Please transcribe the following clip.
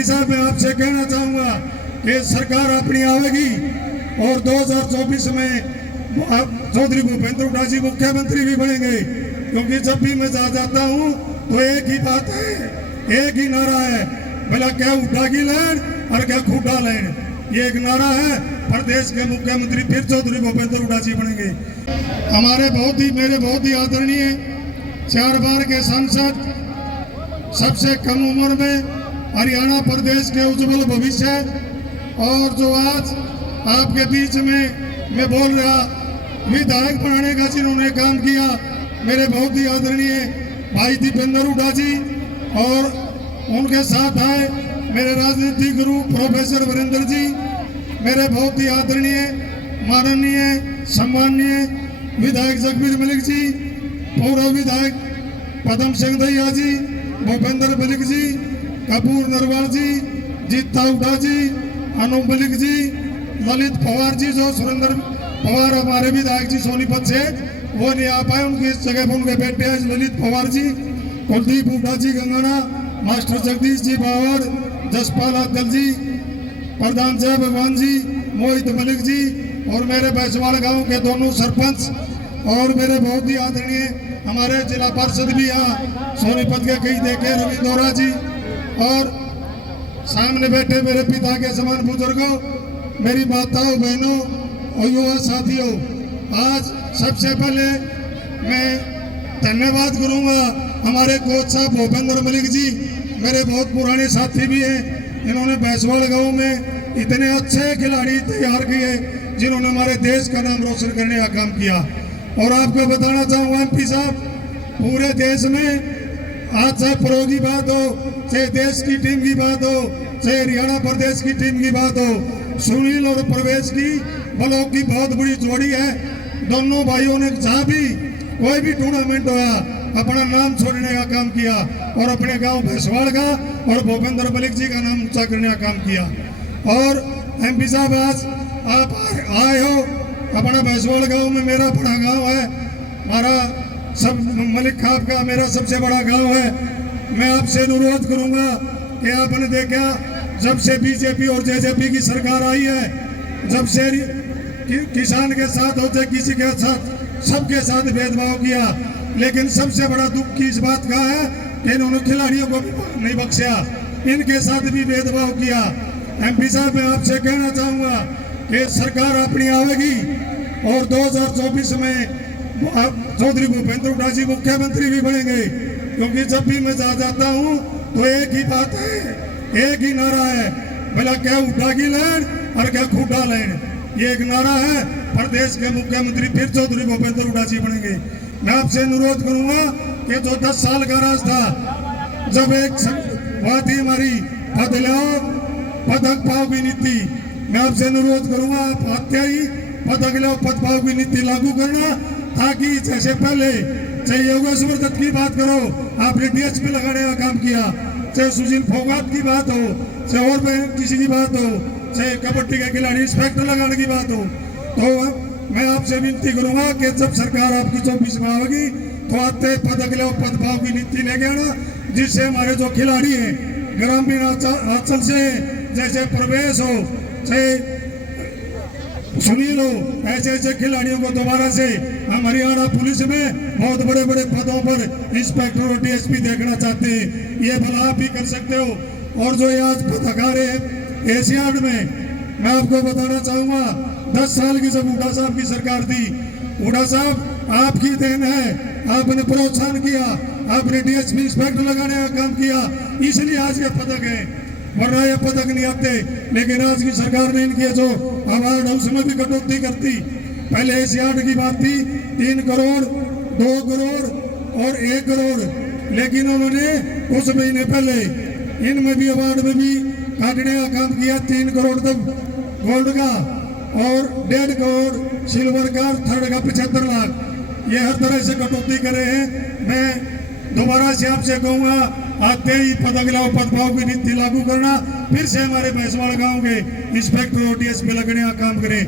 MP साहब मैं आपसे कहना चाहूँगा कि सरकार अपनी आवेगी और 2024 में चौधरी भूपेंद्र हुड्डा जी मुख्यमंत्री भी बनेंगे, क्योंकि जब भी मैं जाता हूँ तो एक ही बात है, एक ही नारा है, भला क्या हुड्डा की लैंड और क्या खुड्डा लैंड, ये एक नारा है। प्रदेश के मुख्यमंत्री फिर चौधरी भूपेंद्र हुड्डा जी बनेंगे। मेरे बहुत ही आदरणीय 4 बार के सांसद, सबसे कम उम्र में हरियाणा प्रदेश के उज्जवल भविष्य, और जो आज आपके बीच में मैं बोल रहा विधायक बनाने का जिन्होंने काम किया, मेरे बहुत ही आदरणीय भाई दीपेंद्र हुड्डा जी, और उनके साथ आए मेरे राजनीतिक गुरु प्रोफेसर वीरेंद्र जी, मेरे बहुत ही आदरणीय माननीय सम्माननीय विधायक जगबीर मलिक जी, पूर्व विधायक पदम सिंह दहिया जी, भूपेंद्र मलिक जी, कपूर नरवाल जी, जीता हुड्डा जी, अनु मलिक जी, ललित पवार जी, जो सुरेंद्र पवार हमारे विधायक जी सोनीपत से वो नहीं आ पाए, उनकी इस जगह पर उनके बेटे हैं ललित पवार जी, कुलदीप हुड्डा जी गंगाना, मास्टर जगदीश जी बावर, जसपाल अदल जी, प्रधान जय भगवान जी, मोहित मलिक जी, और मेरे बैसवाल गांव के दोनों सरपंच, और मेरे बहुत ही आदरणीय हमारे जिला पार्षद भी यहाँ सोनीपत के कई देखे रवि दोरा जी, और सामने बैठे मेरे पिता के समान बुजुर्गों, मेरी माताओं बहनों और युवा साथियों, आज सबसे पहले मैं धन्यवाद करूँगा हमारे कोच साहब भूपेंद्र मलिक जी, मेरे बहुत पुराने साथी भी हैं। इन्होंने बैसवाल गांव में इतने अच्छे खिलाड़ी तैयार किए जिन्होंने हमारे देश का नाम रोशन करने का काम किया। और आपको बताना चाहूँगा एमपी साहब, पूरे देश में आज चाहे प्रो की बात हो, चाहे देश की टीम की बात हो, चाहे हरियाणा प्रदेश की टीम की बात हो, सुनील और प्रवेश की ब्लॉक की बहुत बड़ी जोड़ी है। दोनों भाइयों ने जहाँ भी कोई भी टूर्नामेंट होया अपना नाम छोड़ने का काम किया, और अपने गांव भैंसवाड़ का और भूपेंद्र मलिक जी का नाम ऊंचा करने का काम किया। और एमपी साहब आज आप आए हो, अपना भैंसवाड़ गांव में मेरा बड़ा गांव है, हमारा सब मलिक खाब का मेरा सबसे बड़ा गांव है। मैं आपसे अनुरोध करूंगा कि आपने देखा जब से बीजेपी और जेजेपी की सरकार आई है, जब से किसान के साथ हो चाहे किसी के साथ, सबके साथ भेदभाव किया, लेकिन सबसे बड़ा दुख की इस बात का है कि इन्होंने खिलाड़ियों को भी नहीं बख्शा, इनके साथ भी भेदभाव किया। एमपी साहब मैं आपसे कहना चाहूँगा कि सरकार अपनी आवेगी और 2024 में चौधरी भूपेंद्र हुड्डा जी मुख्यमंत्री भी बनेंगे, क्योंकि जब भी मैं जाता हूँ तो एक ही बात है, एक ही नारा है, भला क्या हुड्डा की लैंड और क्या खुड्डा लैंड, ये एक नारा है। प्रदेश के मुख्यमंत्री फिर चौधरी भूपेंद्र हुड्डा जी बनेंगे। मैं आपसे अनुरोध करूंगा कि जो 10 साल का राज था, जब एक बात ही हमारी पद लाओ पदक पाओ की नीति, मैं आपसे अनुरोध करूंगा आप हत्याई पदक लाओ पद पाओ की नीति लागू करना, ताकि जैसे पहले चाहे योगेश्वर दत्त की बात करो, आपने डीएसपी लगाने का काम किया, चाहे सुशील फोगाट की बात हो, चाहे और किसी की बात हो, चाहे कबड्डी के खिलाड़ी इंस्पेक्टर लगाने की बात हो, तो मैं आपसे विनती करूंगा कि जब सरकार आपकी 24 में आएगी तो आते पदक लो पदभाव की नीति लेके आना, जिससे हमारे जो खिलाड़ी हैं ग्रामीण अंचल से, जैसे प्रवेश हो चाहे सुनील हो, ऐसे ऐसे खिलाड़ियों को दोबारा से हम हरियाणा पुलिस में बहुत बड़े बड़े पदों पर इंस्पेक्टर और डीएसपी देखना चाहते हैं। ये भला आप भी कर सकते हो। और जो ये आज पदक आ रहे हैं एशियाड में, मैं आपको बताना चाहूँगा 10 साल की जब हुड्डा साहब की सरकार थी, हुड्डा साहब आपकी देन है, आपने प्रोत्साहन किया, आपने डीएसपी इंस्पेक्टर लगाने का काम किया, इसलिए आज ये पदक है, वरना ये पदक नहीं आते। लेकिन आज की सरकार ने इनके जो अवार्ड है उसमें भी कटौती करती। पहले एशियाड की बात थी 3 करोड़ 2 करोड़ और 1 करोड़, लेकिन उन्होंने कुछ महीने पहले इनमें भी अवार्ड में भी काटने का काम किया। 3 करोड़ तक गोल्ड का और 1.5 करोड़ सिल्वर का, थर्ड का 75 लाख, ये हर तरह से कटौती कर रहे हैं। मैं दोबारा से आपसे कहूँगा आते ही पदक लाओ पदभाव की नीति लागू करना, फिर से हमारे भैंसवाड़ गांव के इंस्पेक्टर और डीएसपी लगने का काम करें।